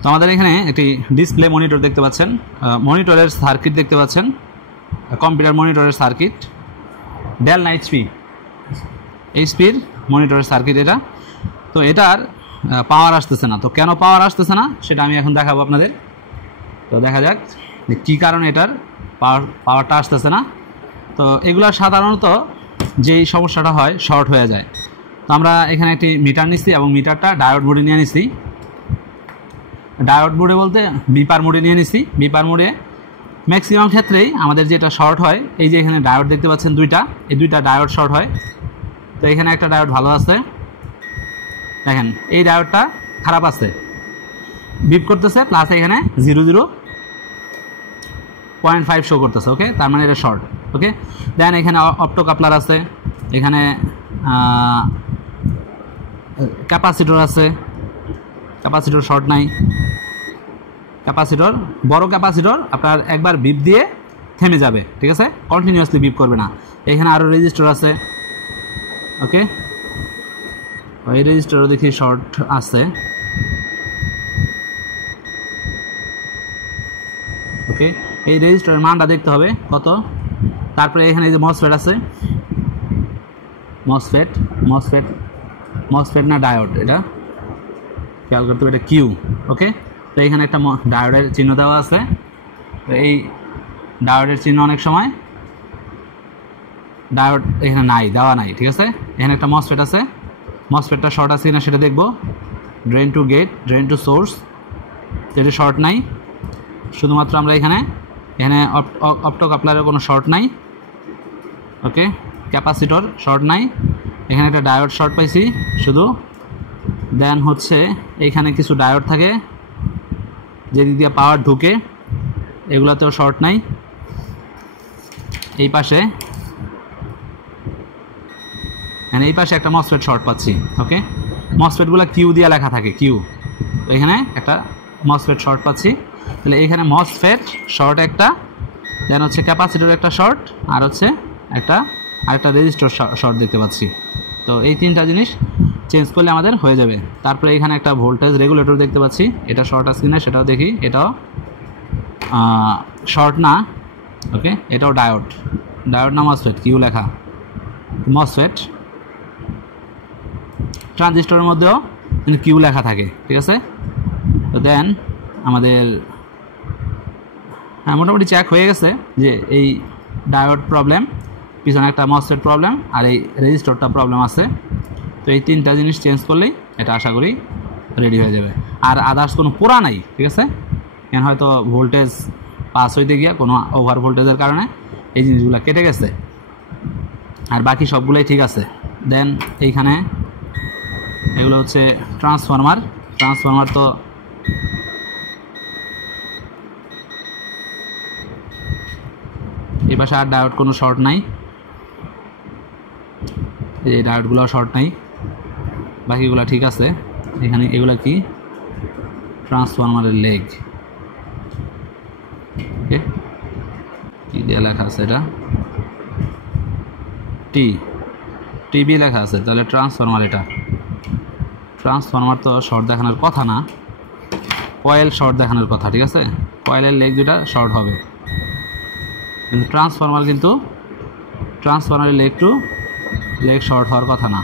তো আমাদের এখানে একটি ডিসপ্লে মনিটর দেখতে পাচ্ছেন, মনিটরের সার্কিট দেখতে পাচ্ছেন, কম্পিউটার মনিটরের সার্কিট, ডেল না এইচপির মনিটরের সার্কিট এটা। তো এটার পাওয়ার আসতেছে না। তো কেন পাওয়ার আসতেছে না সেটা আমি এখন দেখাবো আপনাদের। তো দেখা যাক যে কী কারণে এটার পাওয়ারটা আসতেছে না। তো এগুলো সাধারণত যেই সমস্যাটা হয়, শর্ট হয়ে যায়। তো আমরা এখানে একটি মিটার নিচ্ছি এবং মিটারটা ডায়োড মোডে নিয়ে নিচ্ছি। ডায়োড মোডে বলতে বিপার মোডে নিয়ে নিচ্ছি। বিপার মোডে ম্যাক্সিমাম ক্ষেত্রেই আমাদের যেটা শর্ট হয়, এই যে এখানে ডায়োড দেখতে পাচ্ছেন দুইটা, এই দুইটা ডায়োড শর্ট হয়। তো এখানে একটা ডায়োড ভালো আছে, দেখেন এই ডায়োডটা খারাপ আছে, বিপ করতেছে, প্লাস এখানে 0.5 শো করতেছে। ওকে, তার মানে এটা শর্ট। ওকে, দেন এখানে অপটো কাপলার আছে, এখানে ক্যাপাসিটর আছে, ক্যাপাসিটর শর্ট নাই। ক্যাপাসিটর বড় ক্যাপাসিটর আপনার একবার বিপ দিয়ে থেমে যাবে, ঠিক আছে, কন্টিনিউয়াসলি বিপ করবে না। এখানে আরও রেজিস্টার আছে। ওকে, এই রেজিস্টারও দেখি শর্ট আছে। ওকে, এই রেজিস্টারের মানটা দেখতে হবে কত। তারপরে এখানে এই যে মসফেট আছে, মসফেট না ডায়োড, এটা খেয়াল করতে হবে, এটা কিউ। ওকে, তো এখানে একটা ডায়োডের চিহ্ন দেওয়া আছে। তো এই ডায়োডের চিহ্ন অনেক সময় ডায়োড এখানে নাই, দেওয়া নাই, ঠিক আছে। এখানে একটা মসফেট আছে, মসফেটটা শর্ট আছে কিনা সেটা দেখব। Drain to get, drain to source, এটা শর্ট নাই। শুধুমাত্র আমরা এখানে অপটো কাপলারের কোনো শর্ট নাই। ওকে, ক্যাপাসিটর শর্ট নাই। এখানে একটা ডায়োড শর্ট পাইছি শুধু। দেন হচ্ছে এইখানে কিছু ডায়োড থাকে যেদিক দিয়ে পাওয়ার ঢুকে, এগুলাতেও শর্ট নাই। এই পাশে একটা মসফেট শর্ট পাচ্ছি। ওকে, মসফেটগুলো কিউ দিয়ে লেখা থাকে, কিউ। তো এখানে একটা মসফেট শর্ট পাচ্ছি। তাহলে এখানে মসফেট শর্ট একটা, দেন হচ্ছে ক্যাপাসিটর একটা শর্ট, আর হচ্ছে আরেকটা রেজিস্টর শর্ট দেখতে পাচ্ছি। তো এই তিনটা জিনিস চেঞ্জ করলে আমাদের হয়ে যাবে। তারপরে এখানে একটা ভোল্টেজ রেগুলেটর দেখতে পাচ্ছি, এটা শর্ট আছে কিনা সেটাও দেখি। এটাও শর্ট না। ওকে, এটাও ডায়োড না মসফেট, কিউ লেখা, মসফেট। ট্রানজিস্টরের মধ্যেও কিন্তু কিউ লেখা থাকে, ঠিক আছে। তো দেন আমাদের মোটামুটি চেক হয়ে গেছে যে এই ডায়োড প্রবলেম, পিছনে একটা মসফেট প্রবলেম, আর এই রেজিস্টরটা প্রবলেম আছে। তো এই তিনটা জিনিস চেঞ্জ করলেই এটা আশা করি রেডি হয়ে যাবে। আর আদার্স কোনো পোড়া নাই, ঠিক আছে। কেন হয়তো ভোল্টেজ পাস হইতে গিয়া কোনো ওভার ভোল্টেজের কারণে এই জিনিসগুলো কেটে গেছে, আর বাকি সবগুলোই ঠিক আছে। দেন এইখানে এগুলো হচ্ছে ট্রান্সফরমার। তো এই পাশে আর ডায়োড কোনো শর্ট নাই, এই ডায়োডগুলো শর্ট নাই, বাকিগুলো ঠিক আছে। এখানে এগুলো কি, ট্রান্সফরমারের লেগ। ওকে, কি দিয়ে লেখা আছে, এটা টিবি লেখা আছে, তাহলে ট্রান্সফরমার। এটা ট্রান্সফরমার তো শর্ট দেখানোর কথা না, কয়েল শর্ট দেখানোর কথা, ঠিক আছে। কয়েলের লেগ দুটা শর্ট হবে, কিন্তু ট্রান্সফরমারের লেগ শর্ট হওয়ার কথা না।